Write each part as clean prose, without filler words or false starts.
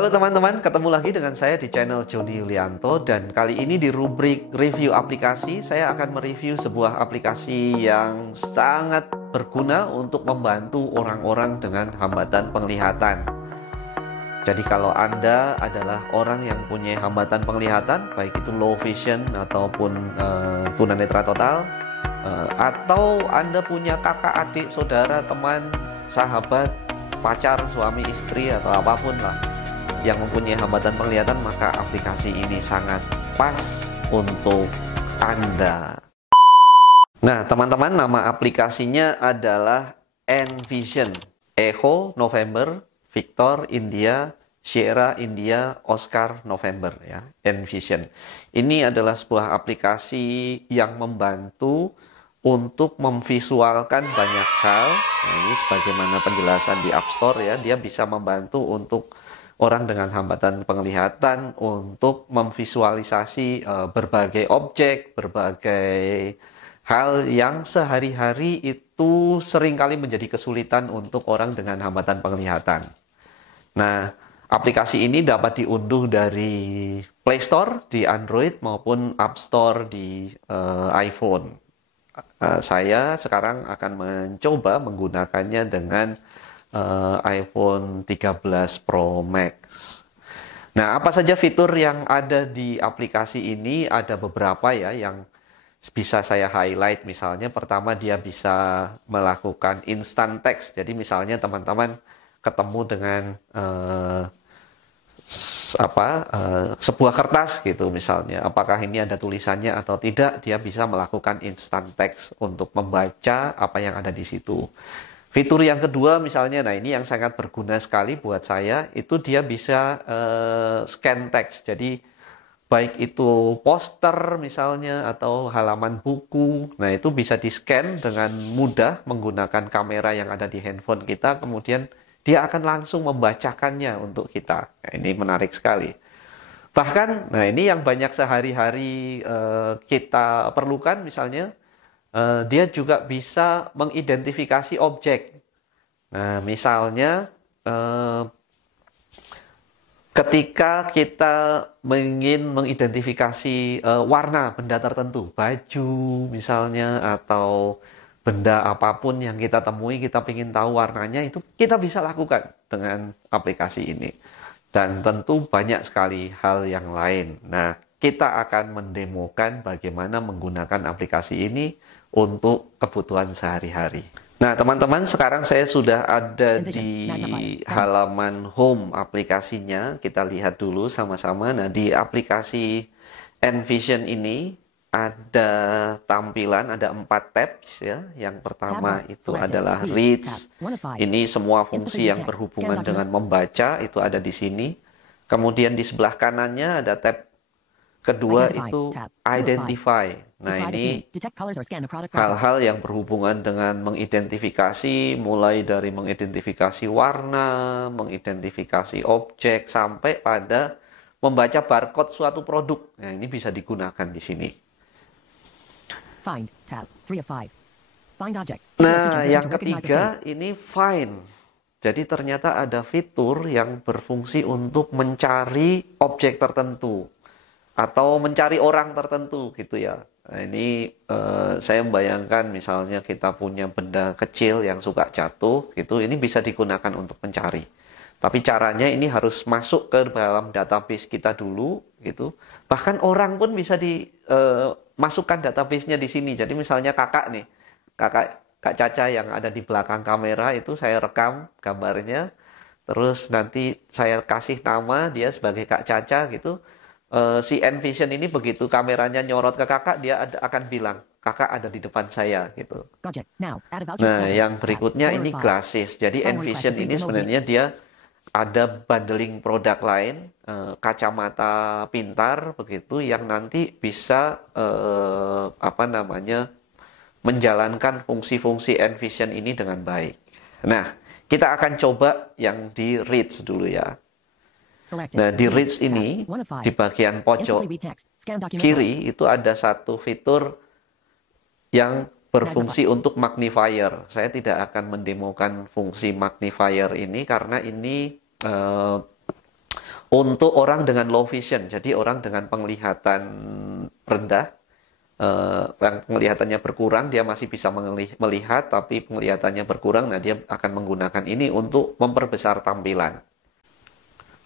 Halo teman-teman, ketemu lagi dengan saya di channel Joni Yulianto. Dan kali ini di rubrik review aplikasi, saya akan mereview sebuah aplikasi yang sangat berguna untuk membantu orang-orang dengan hambatan penglihatan. Jadi kalau Anda adalah orang yang punya hambatan penglihatan, baik itu low vision ataupun tunanetra total, atau Anda punya kakak, adik, saudara, teman, sahabat, pacar, suami, istri, atau apapun lah yang mempunyai hambatan penglihatan, maka aplikasi ini sangat pas untuk Anda. Nah, teman-teman, nama aplikasinya adalah Envision. Echo November, Victor India, Sierra India, Oscar November, ya. Envision. Ini adalah sebuah aplikasi yang membantu untuk memvisualkan banyak hal. Nah, ini sebagaimana penjelasan di App Store, ya. Dia bisa membantu untuk orang dengan hambatan penglihatan untuk memvisualisasi berbagai objek, berbagai hal yang sehari-hari itu seringkali menjadi kesulitan untuk orang dengan hambatan penglihatan. Nah, aplikasi ini dapat diunduh dari Play Store di Android maupun App Store di iPhone. Saya sekarang akan mencoba menggunakannya dengan iPhone 13 Pro Max. Nah, apa saja fitur yang ada di aplikasi ini? Ada beberapa ya yang bisa saya highlight. Misalnya pertama, dia bisa melakukan instant text. Jadi misalnya teman-teman ketemu dengan sebuah kertas gitu misalnya, apakah ini ada tulisannya atau tidak, dia bisa melakukan instant text untuk membaca apa yang ada di situ. Fitur yang kedua misalnya, nah ini yang sangat berguna sekali buat saya, itu dia bisa scan teks. Jadi baik itu poster misalnya atau halaman buku, nah itu bisa di-scan dengan mudah menggunakan kamera yang ada di handphone kita, kemudian dia akan langsung membacakannya untuk kita. Nah, ini menarik sekali. Bahkan, nah ini yang banyak sehari-hari kita perlukan misalnya, dia juga bisa mengidentifikasi objek. Nah, misalnya ketika kita ingin mengidentifikasi warna benda tertentu, baju misalnya, atau benda apapun yang kita temui, kita ingin tahu warnanya, itu kita bisa lakukan dengan aplikasi ini. Dan tentu banyak sekali hal yang lain. Nah, kita akan mendemokan bagaimana menggunakan aplikasi ini untuk kebutuhan sehari-hari. Nah, teman-teman, sekarang saya sudah ada di halaman home aplikasinya. Kita lihat dulu sama-sama. Nah, di aplikasi Envision ini ada tampilan, ada 4 tabs ya. Yang pertama itu adalah Reads. Ini semua fungsi yang berhubungan dengan membaca itu ada di sini. Kemudian di sebelah kanannya ada tab kedua itu Identify. Nah, ini hal-hal yang berhubungan dengan mengidentifikasi, mulai dari mengidentifikasi warna, mengidentifikasi objek, sampai pada membaca barcode suatu produk. Nah, ini bisa digunakan di sini. Nah, yang ketiga ini Find. Jadi ternyata ada fitur yang berfungsi untuk mencari objek tertentu atau mencari orang tertentu gitu ya. Nah, ini saya membayangkan misalnya kita punya benda kecil yang suka jatuh gitu, ini bisa digunakan untuk mencari. Tapi caranya ini harus masuk ke dalam database kita dulu gitu. Bahkan orang pun bisa dimasukkan database-nya di sini. Jadi misalnya kakak nih, Kak Caca yang ada di belakang kamera itu saya rekam gambarnya, terus nanti saya kasih nama dia sebagai Kak Caca gitu. Si Envision ini begitu kameranya nyorot ke kakak, dia akan bilang, kakak ada di depan saya gitu. Nah, yang berikutnya ini glasses. Jadi Envision ini sebenarnya dia ada bundling produk lain, kacamata pintar begitu, yang nanti bisa menjalankan fungsi-fungsi Envision ini dengan baik. Nah, kita akan coba yang di Reads dulu ya. Nah, di Reads ini, di bagian pojok kiri itu ada satu fitur yang berfungsi untuk magnifier. Saya tidak akan mendemokan fungsi magnifier ini karena ini Untuk orang dengan low vision, jadi orang dengan penglihatan rendah, yang penglihatannya berkurang, dia masih bisa melihat, tapi penglihatannya berkurang, nah dia akan menggunakan ini untuk memperbesar tampilan.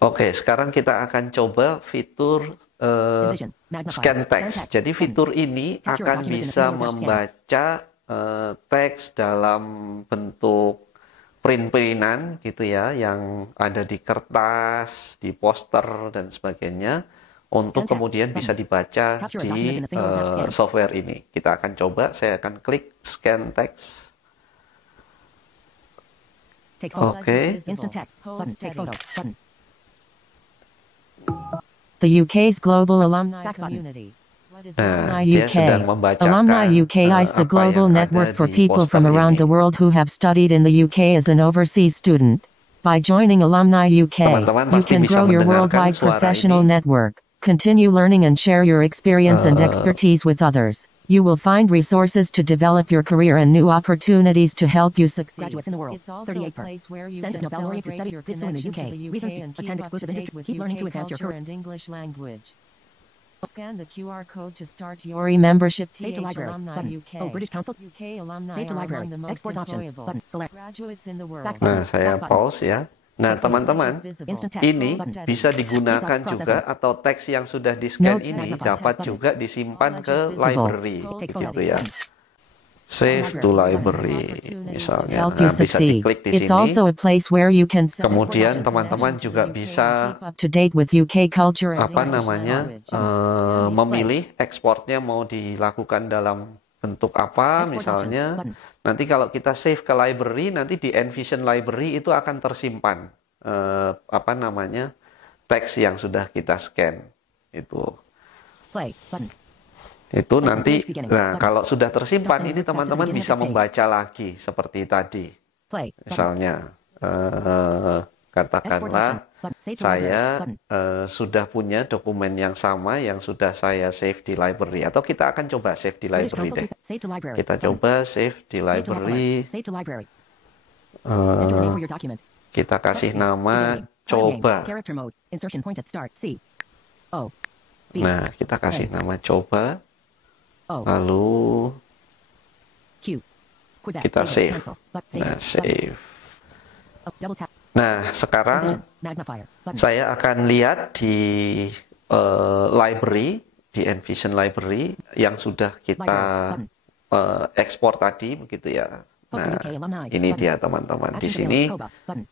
Oke, sekarang kita akan coba fitur scan text. Jadi fitur ini akan bisa membaca teks dalam bentuk print-printan gitu ya, yang ada di kertas, di poster dan sebagainya, untuk kemudian bisa dibaca di software ini. Kita akan coba, saya akan klik scan text. Oke. The UK's global alumni community. Nah, dia sedang membacakan Alumni UK is the apa global yang network ada for di people poster from around ini. the world who have studied in the UK as an overseas student. By joining Alumni UK, Teman-teman you pasti can bisa grow your mendengarkan worldwide suara professional ini. network, continue learning and share your experience and expertise with others. You will find resources to develop your career and new opportunities to help you succeed. Graduates in the world, It's also 38 a per. place where you Send can Nobel laureate to celebrate study your did so in the connection UK. to the Reasons UK and attend keep exclusive up to industry. date with Keep learning to UK advance your culture career. and English language. Scan the QR code to start your membership. Save to library. Alumni Button. UK. Oh, British Council. UK alumni Save to are library. among the most Export options. employable Button. Select. graduates in the world. Back Nah, button. saya Back button. pause ya. Nah, teman-teman, Instant text. ini Button. bisa digunakan Processing. juga atau teks yang sudah di-scan Note ini as a file. dapat Button. juga disimpan ke Visible. library, gitu ya. Save to library, misalnya. Help you Nah, bisa succeed. diklik di It's sini. also a place where you can Kemudian teman-teman juga bisa keep up to date with UK culture and apa English namanya language. memilih ekspornya mau dilakukan dalam bentuk apa, misalnya nanti kalau kita save ke library, nanti di Envision Library itu akan tersimpan apa namanya teks yang sudah kita scan Play. Button. itu nanti. Nah, kalau sudah tersimpan ini teman-teman bisa membaca lagi seperti tadi, Play. Button. misalnya katakanlah saya sudah punya dokumen yang sama yang sudah saya save di library, atau kita akan coba save di British library Council. deh. Save to library. Kita Button. coba save di Save to library. Save to library. Enter the name for your document. Kita kasih Select nama username, file name, coba. Character mode. Insertion point at start. C. O. B. Nah, kita kasih nama coba, O. lalu Q. Quebec. kita save. Cancel. But save. Nah, Button. save. Double tap. Nah, sekarang Vision. Magnifier. Button. saya akan lihat di library, di Envision Library yang sudah kita ekspor tadi, begitu ya. Post Nah, UK alumni. ini Button. dia teman-teman. Di Action sini Koba. Button.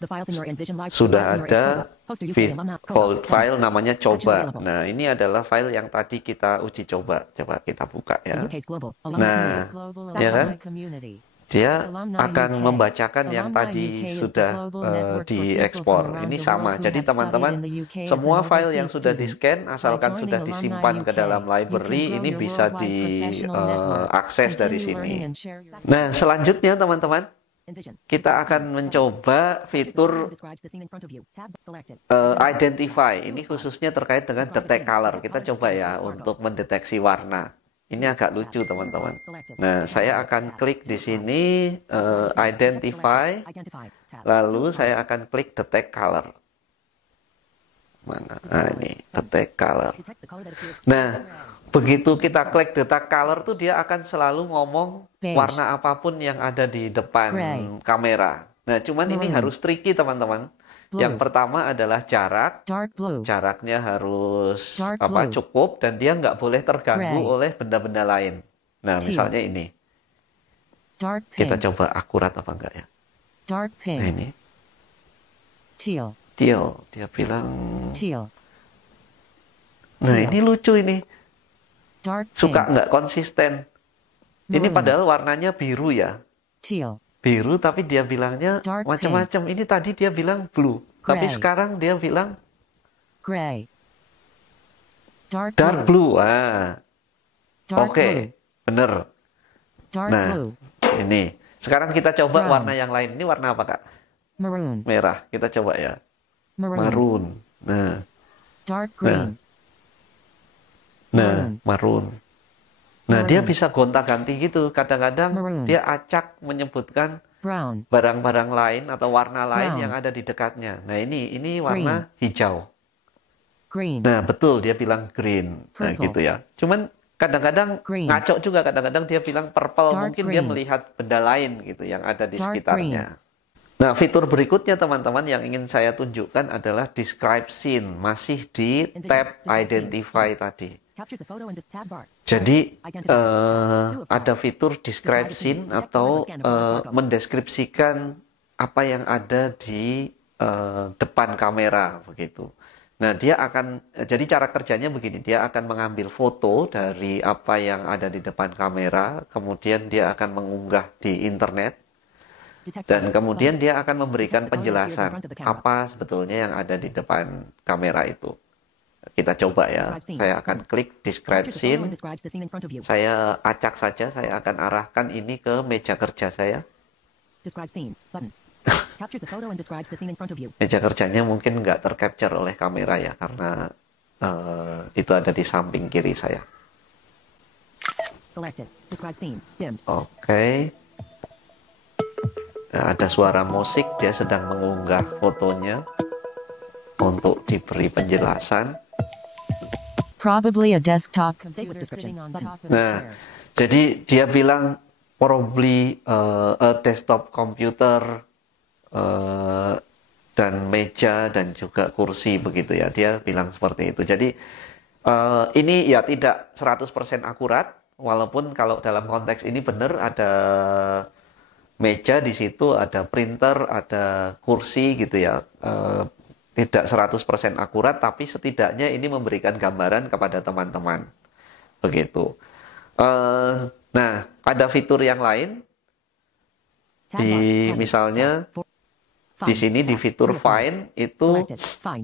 The files in your Envision Library. sudah files in your ada Koba. Poster UK alumni. Koba. file namanya coba. available. Nah, ini adalah file yang tadi kita uji coba. Coba kita buka The ya. UK's global alumni. Nah, Global ya kan? alumni community. Dia Alumni akan UK. membacakan yang Alumni tadi UK is the sudah global network for diekspor. people from Ini around the sama. world who Jadi have teman-teman, studied in the UK as semua an file yang overseas sudah student. di-scan, asalkan By sudah joining disimpan Alumni ke dalam UK, library, you can ini grow bisa your worldwide professional network, diakses dari continue sini. learning and share your- Nah, selanjutnya teman-teman, Envision. kita akan mencoba fitur Describes the scene in front of you. Tab selected. identify. Ini khususnya terkait dengan detect color. Kita coba ya untuk mendeteksi warna. Ini agak lucu teman-teman. Nah, saya akan klik di sini identify, Identify. Tab. lalu saya akan klik detect color. Mana? Nah, ini detect color. Detects the color that appears. Nah, begitu kita klik detect color tuh dia akan selalu ngomong Beige. warna apapun yang ada di depan Gray. kamera. Nah, cuman ini Maroon. harus tricky teman-teman. Blue. Yang pertama adalah jarak. Dark blue. Jaraknya harus Dark blue. cukup, dan dia nggak boleh terganggu Gray. oleh benda-benda lain. Nah, Teal. misalnya ini. Dark Kita pink. coba akurat apa enggak ya. Dark Nah, pink. ini Teal. teal. Dia bilang. Teal. Nah, Teal. ini lucu ini. Dark Suka pink. nggak konsisten. Ini Maroon. padahal warnanya biru ya. Teal. Biru, tapi dia bilangnya Dark macam-macam. Ini tadi dia bilang blue, tapi Gray. sekarang dia bilang Gray. Dark, dark blue. blue. Ah, Dark oke, blue. bener. Dark Nah, blue. ini. Sekarang kita coba Brown. warna yang lain. Ini warna apa, Kak? Maroon. Merah. Kita coba ya. Maroon. Maroon. Nah, Dark green. maroon. Nah, Maroon. dia bisa gonta-ganti gitu. Kadang-kadang Maroon. dia acak menyebutkan Brown. barang-barang lain atau warna lain Brown. yang ada di dekatnya. Nah, ini warna hijau. Green. Nah, betul dia bilang green. Nah, Purple. gitu ya. Cuman kadang-kadang Green. ngaco juga, kadang-kadang dia bilang purple, Dark mungkin dia green. melihat benda lain gitu yang ada di Dark sekitarnya. Nah, fitur berikutnya teman-teman yang ingin saya tunjukkan adalah describe scene, masih di tab identify tadi. Captures a photo and tab bar. Jadi Identify. ada fitur describe scene atau mendeskripsikan apa yang ada di depan kamera begitu. Nah, dia akan jadi cara kerjanya begini, dia akan mengambil foto dari apa yang ada di depan kamera, kemudian dia akan mengunggah di internet. Dan kemudian dia akan memberikan penjelasan apa sebetulnya yang ada di depan kamera itu. Kita coba ya. Saya akan klik describe scene. Saya acak saja, saya akan arahkan ini ke meja kerja saya. Describe scene button. Captures a photo and describes the scene in front of you. Meja kerjanya mungkin nggak tercapture oleh kamera ya, karena itu ada di samping kiri saya. Selected. Describe scene. Dimmed. Oke. Nah, ada suara musik, dia sedang mengunggah fotonya untuk diberi penjelasan. Probably a desktop Save with description. Button. Nah, jadi dia bilang probably a desktop computer dan meja dan juga kursi begitu ya. Dia bilang seperti itu. Jadi ini ya tidak 100% akurat, walaupun kalau dalam konteks ini benar ada meja di situ, ada printer, ada kursi gitu ya. Tidak 100% akurat, tapi setidaknya ini memberikan gambaran kepada teman-teman. Begitu. Nah, ada fitur yang lain. Di misalnya di sini di fitur Find itu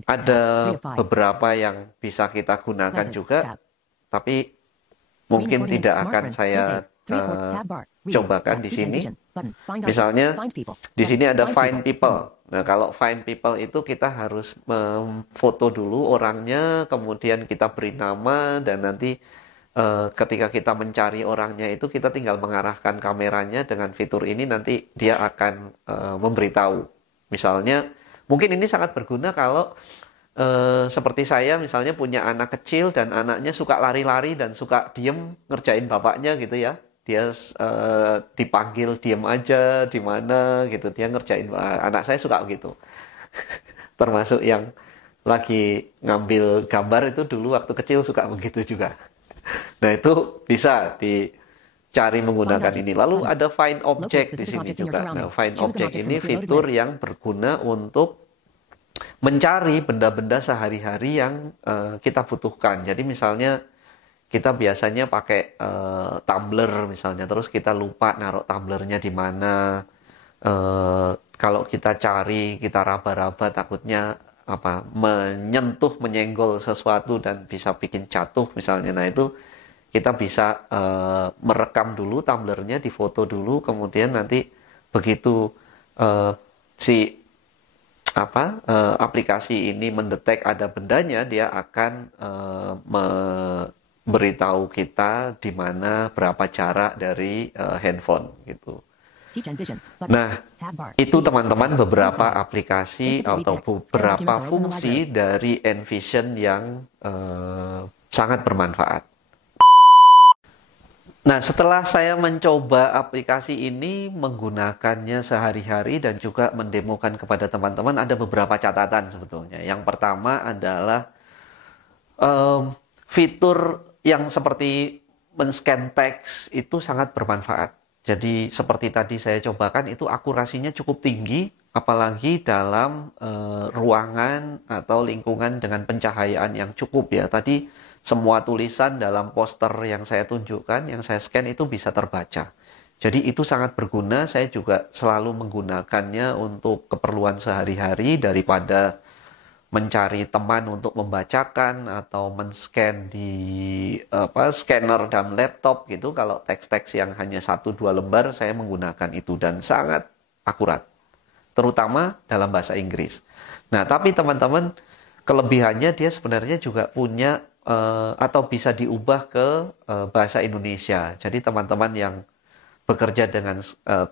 ada beberapa yang bisa kita gunakan juga, tapi mungkin tidak akan saya cobakan di sini. Misalnya di sini ada Find People. Nah, kalau Find People itu kita harus memfoto dulu orangnya, kemudian kita beri nama, dan nanti ketika kita mencari orangnya itu kita tinggal mengarahkan kameranya dengan fitur ini, nanti dia akan memberitahu. Misalnya, mungkin ini sangat berguna kalau seperti saya misalnya punya anak kecil dan anaknya suka lari-lari dan suka diem ngerjain bapaknya gitu ya. Dia dipanggil diem aja di mana gitu, dia ngerjain. Anak saya suka begitu. Termasuk yang lagi ngambil gambar itu dulu waktu kecil suka begitu juga. Nah, itu bisa dicari menggunakan ini. Lalu ada Find Object di sini juga. Nah, Find Object ini fitur yang berguna untuk mencari benda-benda sehari-hari yang kita butuhkan. Jadi misalnya kita biasanya pakai tumbler misalnya, terus kita lupa naruh tumblernya di mana. Kalau kita cari, kita raba-raba, takutnya menyenggol sesuatu dan bisa bikin jatuh misalnya. Nah, itu kita bisa merekam dulu tumblernya, difoto dulu, kemudian nanti begitu aplikasi ini mendetek ada bendanya, dia akan beritahu kita di mana berapa jarak dari handphone gitu. Nah, itu teman-teman beberapa aplikasi atau beberapa fungsi dari Envision yang sangat bermanfaat. Nah, setelah saya mencoba aplikasi ini, menggunakannya sehari-hari dan juga mendemokan kepada teman-teman, ada beberapa catatan sebetulnya. Yang pertama adalah fitur yang seperti men-scan teks itu sangat bermanfaat. Jadi seperti tadi saya cobakan, itu akurasinya cukup tinggi, apalagi dalam ruangan atau lingkungan dengan pencahayaan yang cukup ya. Tadi semua tulisan dalam poster yang saya tunjukkan, yang saya scan itu bisa terbaca. Jadi itu sangat berguna, saya juga selalu menggunakannya untuk keperluan sehari-hari daripada mencari teman untuk membacakan atau men-scan di scanner dalam laptop gitu. Kalau teks-teks yang hanya 1-2 lembar, saya menggunakan itu dan sangat akurat, terutama dalam bahasa Inggris. Nah, tapi teman-teman, kelebihannya dia sebenarnya juga punya atau bisa diubah ke bahasa Indonesia. Jadi teman-teman yang bekerja dengan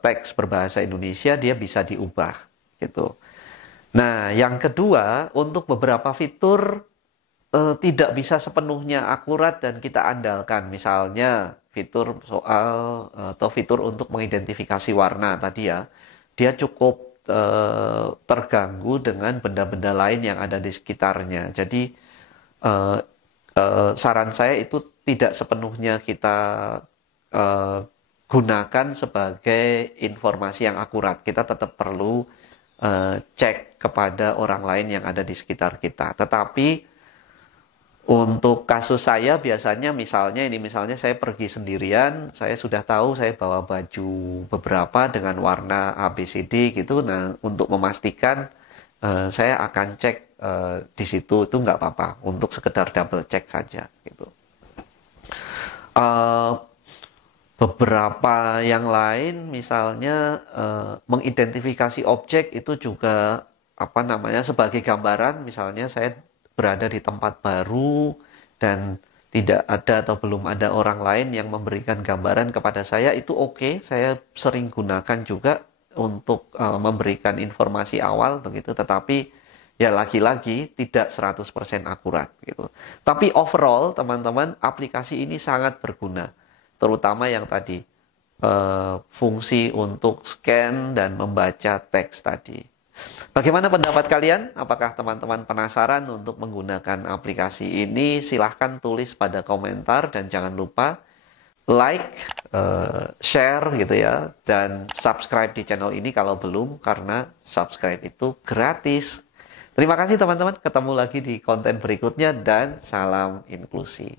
teks berbahasa Indonesia, dia bisa diubah gitu. Nah, yang kedua, untuk beberapa fitur tidak bisa sepenuhnya akurat dan kita andalkan. Misalnya fitur soal atau fitur untuk mengidentifikasi warna tadi ya, dia cukup terganggu dengan benda-benda lain yang ada di sekitarnya. Jadi saran saya itu tidak sepenuhnya kita gunakan sebagai informasi yang akurat. Kita tetap perlu cek kepada orang lain yang ada di sekitar kita. Tetapi untuk kasus saya biasanya misalnya saya pergi sendirian, saya sudah tahu saya bawa baju beberapa dengan warna ABCD gitu. Nah, untuk memastikan saya akan cek di situ itu nggak apa-apa, untuk sekedar double check saja gitu. Beberapa yang lain misalnya mengidentifikasi objek itu juga sebagai gambaran. Misalnya saya berada di tempat baru dan tidak ada atau belum ada orang lain yang memberikan gambaran kepada saya, itu oke. Saya sering gunakan juga untuk memberikan informasi awal begitu, tetapi ya lagi-lagi tidak 100% akurat gitu. Tapi overall teman-teman, aplikasi ini sangat berguna, terutama yang tadi fungsi untuk scan dan membaca teks tadi. Bagaimana pendapat kalian? Apakah teman-teman penasaran untuk menggunakan aplikasi ini? Silahkan tulis pada komentar dan jangan lupa like, share gitu ya, dan subscribe di channel ini kalau belum, karena subscribe itu gratis. Terima kasih teman-teman, ketemu lagi di konten berikutnya dan salam inklusi.